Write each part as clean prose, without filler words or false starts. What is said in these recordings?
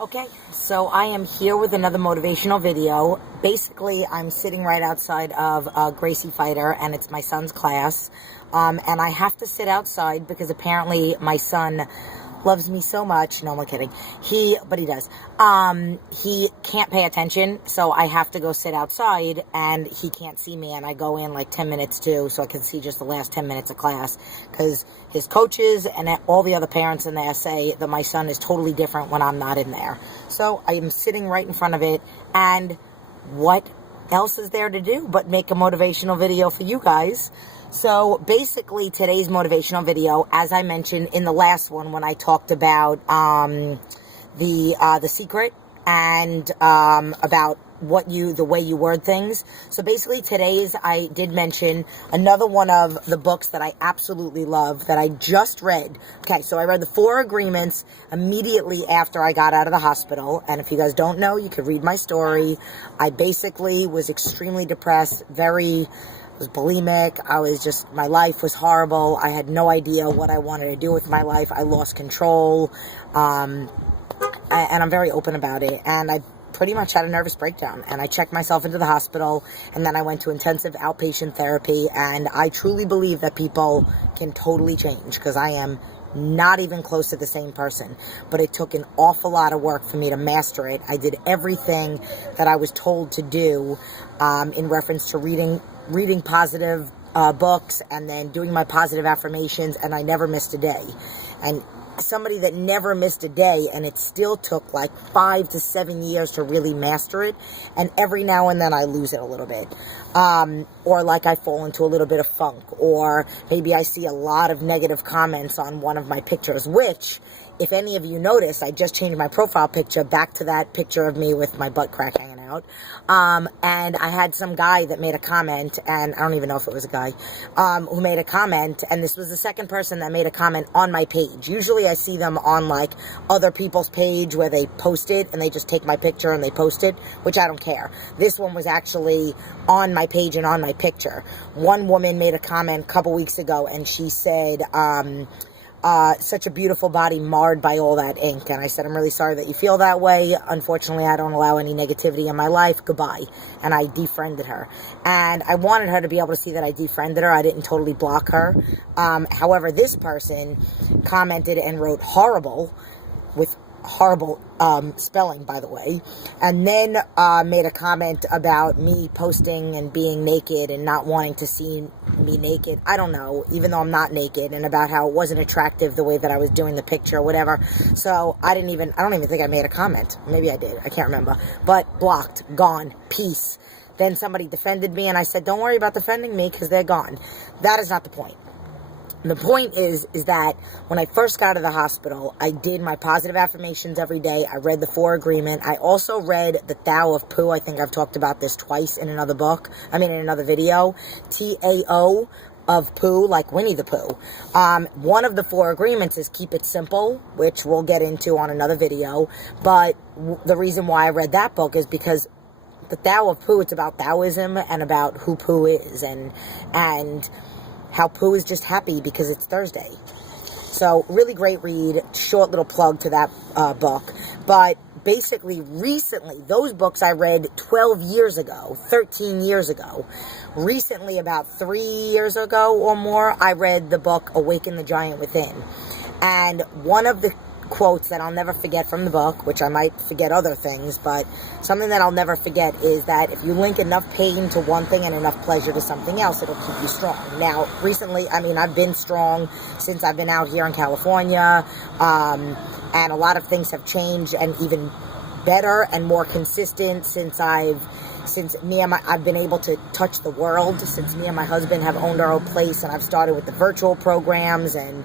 Okay, so I am here with another motivational video. Basically, I'm sitting right outside of Gracie Fighter, and it's my son's class. And I have to sit outside because apparently my son loves me so much. No, I'm kidding. But he does. He can't pay attention, so I have to go sit outside, and he can't see me, and I go in like 10 minutes too, so I can see just the last 10 minutes of class, because his coaches and all the other parents in there say that my son is totally different when I'm not in there. So I am sitting right in front of it, and what else is there to do but make a motivational video for you guys? So basically today's motivational video, as I mentioned in the last one when I talked about the secret and about the way you word things. So basically I did mention another one of the books that I absolutely love that I just read. Okay, so I read the 4 Agreements immediately after I got out of the hospital. And if you guys don't know, you could read my story. I basically was extremely depressed, was bulimic. My life was horrible. I had no idea what I wanted to do with my life. I lost control. And I'm very open about it. And I pretty much had a nervous breakdown. And I checked myself into the hospital. And then I went to intensive outpatient therapy. And I truly believe that people can totally change, because I am not even close to the same person. But it took an awful lot of work for me to master it. I did everything that I was told to do in reference to reading positive books and then doing my positive affirmations, and I never missed a day. And somebody that never missed a day, and it still took like 5 to 7 years to really master it, and every now and then I lose it a little bit, or like I fall into a little bit of funk, or maybe I see a lot of negative comments on one of my pictures, which, if any of you notice, I just changed my profile picture back to that picture of me with my butt crack hanging out. And I had some guy that made a comment, and I don't even know if it was a guy, who made a comment, and this was the second person that made a comment on my page. Usually I see them on like other people's page where they post it, and they just take my picture and they post it, which I don't care. This one was actually on my page and on my picture. One woman made a comment a couple weeks ago, and she said, such a beautiful body marred by all that ink. And I said, I'm really sorry that you feel that way. Unfortunately, I don't allow any negativity in my life. Goodbye. And I defriended her. And I wanted her to be able to see that I defriended her. I didn't totally block her. However, this person commented and wrote horrible, with horrible spelling, by the way, and then made a comment about me posting and being naked and not wanting to see me naked. I don't know, even though I'm not naked, and about how it wasn't attractive the way that I was doing the picture or whatever. So I don't even think I made a comment. Maybe I did, I can't remember. But blocked, gone, peace. Then somebody defended me, and I said, don't worry about defending me, because they're gone. That is not the point. The point is that when I first got out of the hospital, I did my positive affirmations every day. I read the 4 Agreement. I also read the Tao of Pooh. I think I've talked about this twice in another in another video. T-A-O of Pooh, like Winnie the Pooh. One of the 4 Agreements is keep it simple, which we'll get into on another video. But the reason why I read that book is because the Tao of Pooh, it's about Taoism and about who Pooh is, and how Pooh is just happy because it's Thursday. So really great read, short little plug to that book. But basically recently, those books I read 12 years ago, 13 years ago. Recently, about 3 years ago or more, I read the book Awaken the Giant Within. And one of the quotes that I'll never forget from the book, which I might forget other things, but something that I'll never forget is that if you link enough pain to one thing and enough pleasure to something else, it'll keep you strong. Now, recently, I've been strong since I've been out here in California, and a lot of things have changed, and even better and more consistent since I've been able to touch the world, since me and my husband have owned our own place, and I've started with the virtual programs, and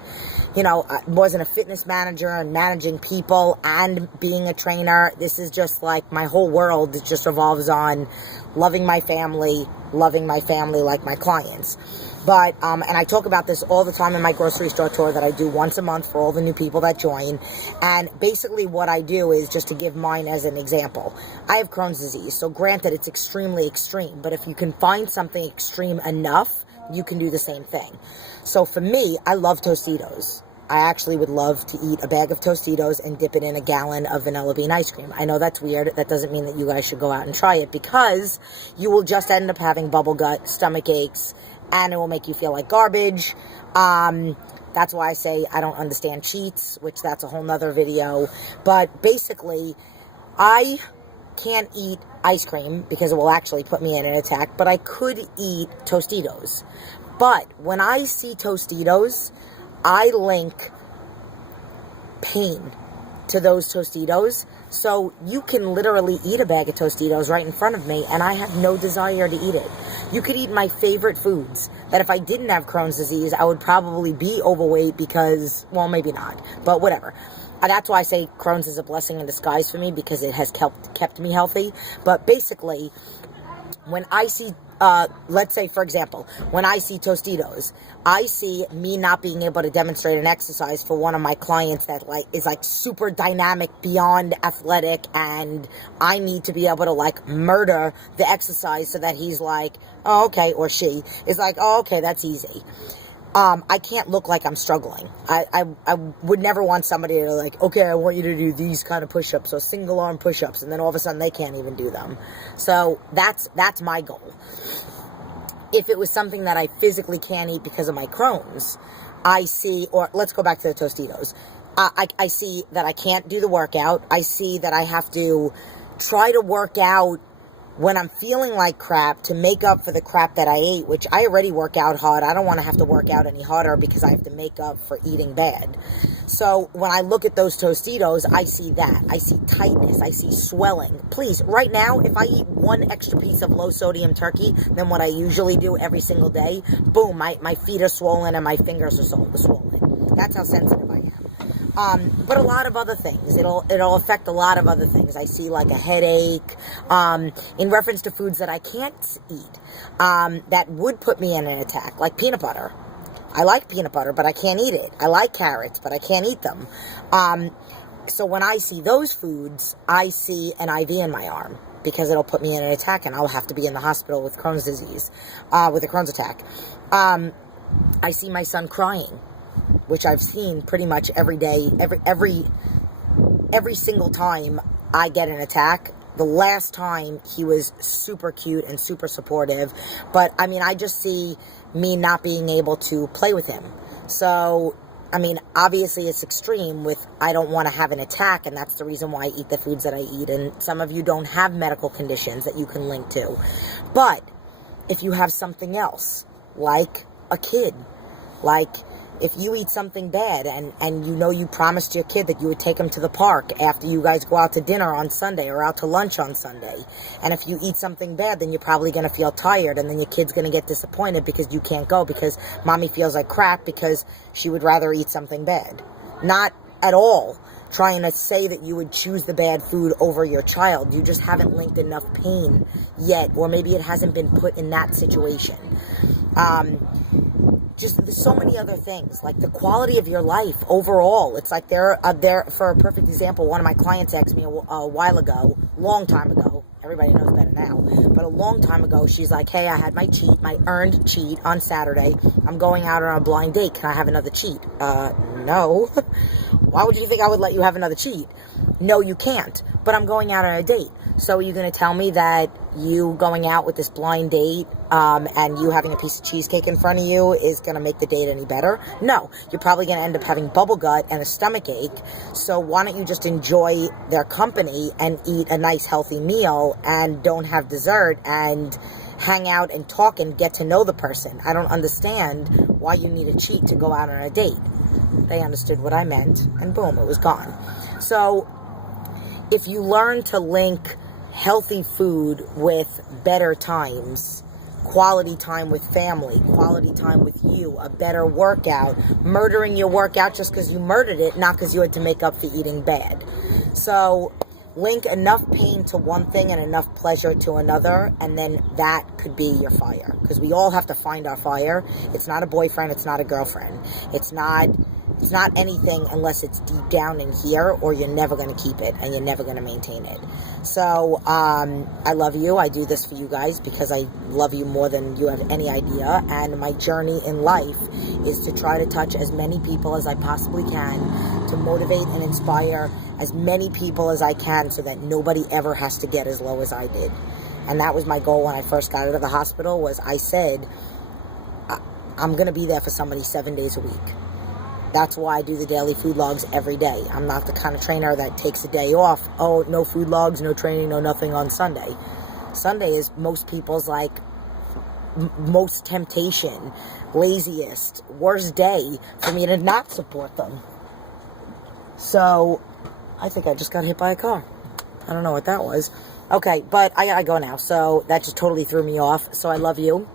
I wasn't a fitness manager and managing people and being a trainer. This is just like my whole world. It just revolves on loving my family like my clients. But, and I talk about this all the time in my grocery store tour that I do once a month for all the new people that join. And basically what I do is, just to give mine as an example, I have Crohn's disease. So granted, it's extremely extreme, but if you can find something extreme enough, you can do the same thing. So for me, I love Tostitos. I actually would love to eat a bag of Tostitos and dip it in a gallon of vanilla bean ice cream. I know that's weird. That doesn't mean that you guys should go out and try it, because you will just end up having bubble gut, stomach aches, and it will make you feel like garbage. That's why I say I don't understand cheats, which that's a whole nother video. But basically, I can't eat ice cream because it will actually put me in an attack, but I could eat Tostitos. But when I see Tostitos, I link pain to those Tostitos. So you can literally eat a bag of Tostitos right in front of me, and I have no desire to eat it. You could eat my favorite foods that if I didn't have Crohn's disease, I would probably be overweight because, well, maybe not, but whatever. That's why I say Crohn's is a blessing in disguise for me, because it has kept me healthy. But basically, when I see, let's say, for example, when I see Tostitos, I see me not being able to demonstrate an exercise for one of my clients that is super dynamic, beyond athletic, and I need to be able to murder the exercise so that he's like, oh, okay, or she is like, oh, okay, that's easy. I can't look like I'm struggling. I would never want somebody to okay, I want you to do these kind of push-ups or single arm push-ups, and then all of a sudden they can't even do them. So that's my goal. If it was something that I physically can't eat because of my Crohn's, I see, or let's go back to the Tostitos. I see that I can't do the workout. I see that I have to try to work out when I'm feeling like crap to make up for the crap that I ate, which I already work out hard. I don't want to have to work out any harder because I have to make up for eating bad. So when I look at those Tostitos, I see that. I see tightness. I see swelling. Please, right now, if I eat one extra piece of low-sodium turkey than what I usually do every single day, boom, my feet are swollen and my fingers are swollen. That's how sensitive I am. But a lot of other things. It'll affect a lot of other things. I see a headache, in reference to foods that I can't eat, that would put me in an attack, like peanut butter. I like peanut butter, but I can't eat it. I like carrots, but I can't eat them. So when I see those foods, I see an IV in my arm, because it'll put me in an attack and I'll have to be in the hospital with Crohn's disease, with a Crohn's attack. I see my son crying, which I've seen pretty much every day, every single time I get an attack. The last time he was super cute and super supportive, but I just see me not being able to play with him. So, obviously it's extreme with I don't want to have an attack, and that's the reason why I eat the foods that I eat. And some of you don't have medical conditions that you can link to. But if you have something else, like a kid, if you eat something bad and you promised your kid that you would take him to the park after you guys go out to dinner on Sunday or out to lunch on Sunday, and if you eat something bad, then you're probably going to feel tired, and then your kid's going to get disappointed because you can't go because mommy feels like crap because she would rather eat something bad. Not at all trying to say that you would choose the bad food over your child. You just haven't linked enough pain yet, or maybe it hasn't been put in that situation. Just so many other things, like the quality of your life overall. It's like there, for a perfect example, one of my clients asked me a while ago, long time ago, everybody knows better now, but a long time ago, she's like, hey, I had my earned cheat on Saturday. I'm going out on a blind date. Can I have another cheat? No. Why would you think I would let you have another cheat? No, you can't, but I'm going out on a date. So are you going to tell me that you going out with this blind date and you having a piece of cheesecake in front of you is going to make the date any better? No, you're probably going to end up having bubble gut and a stomach ache. So why don't you just enjoy their company and eat a nice healthy meal and don't have dessert and hang out and talk and get to know the person? I don't understand why you need a cheat to go out on a date. They understood what I meant, and boom, it was gone. So if you learn to link healthy food with better times, quality time with family, quality time with you, a better workout, murdering your workout just because you murdered it, not because you had to make up for eating bad. So link enough pain to one thing and enough pleasure to another, and then that could be your fire. Because we all have to find our fire. It's not a boyfriend. It's not a girlfriend. It's not It's not anything unless it's deep down in here, or you're never going to keep it and you're never going to maintain it. So, I love you. I do this for you guys because I love you more than you have any idea. And my journey in life is to try to touch as many people as I possibly can, to motivate and inspire as many people as I can so that nobody ever has to get as low as I did. And that was my goal when I first got out of the hospital, was I said, I'm going to be there for somebody 7 days a week. That's why I do the daily food logs every day. I'm not the kind of trainer that takes a day off. Oh, no food logs, no training, no nothing on Sunday. Sunday is most people's, like, most temptation, laziest, worst day for me to not support them. So, I think I just got hit by a car. I don't know what that was. Okay, but I gotta go now. So, that just totally threw me off. So, I love you.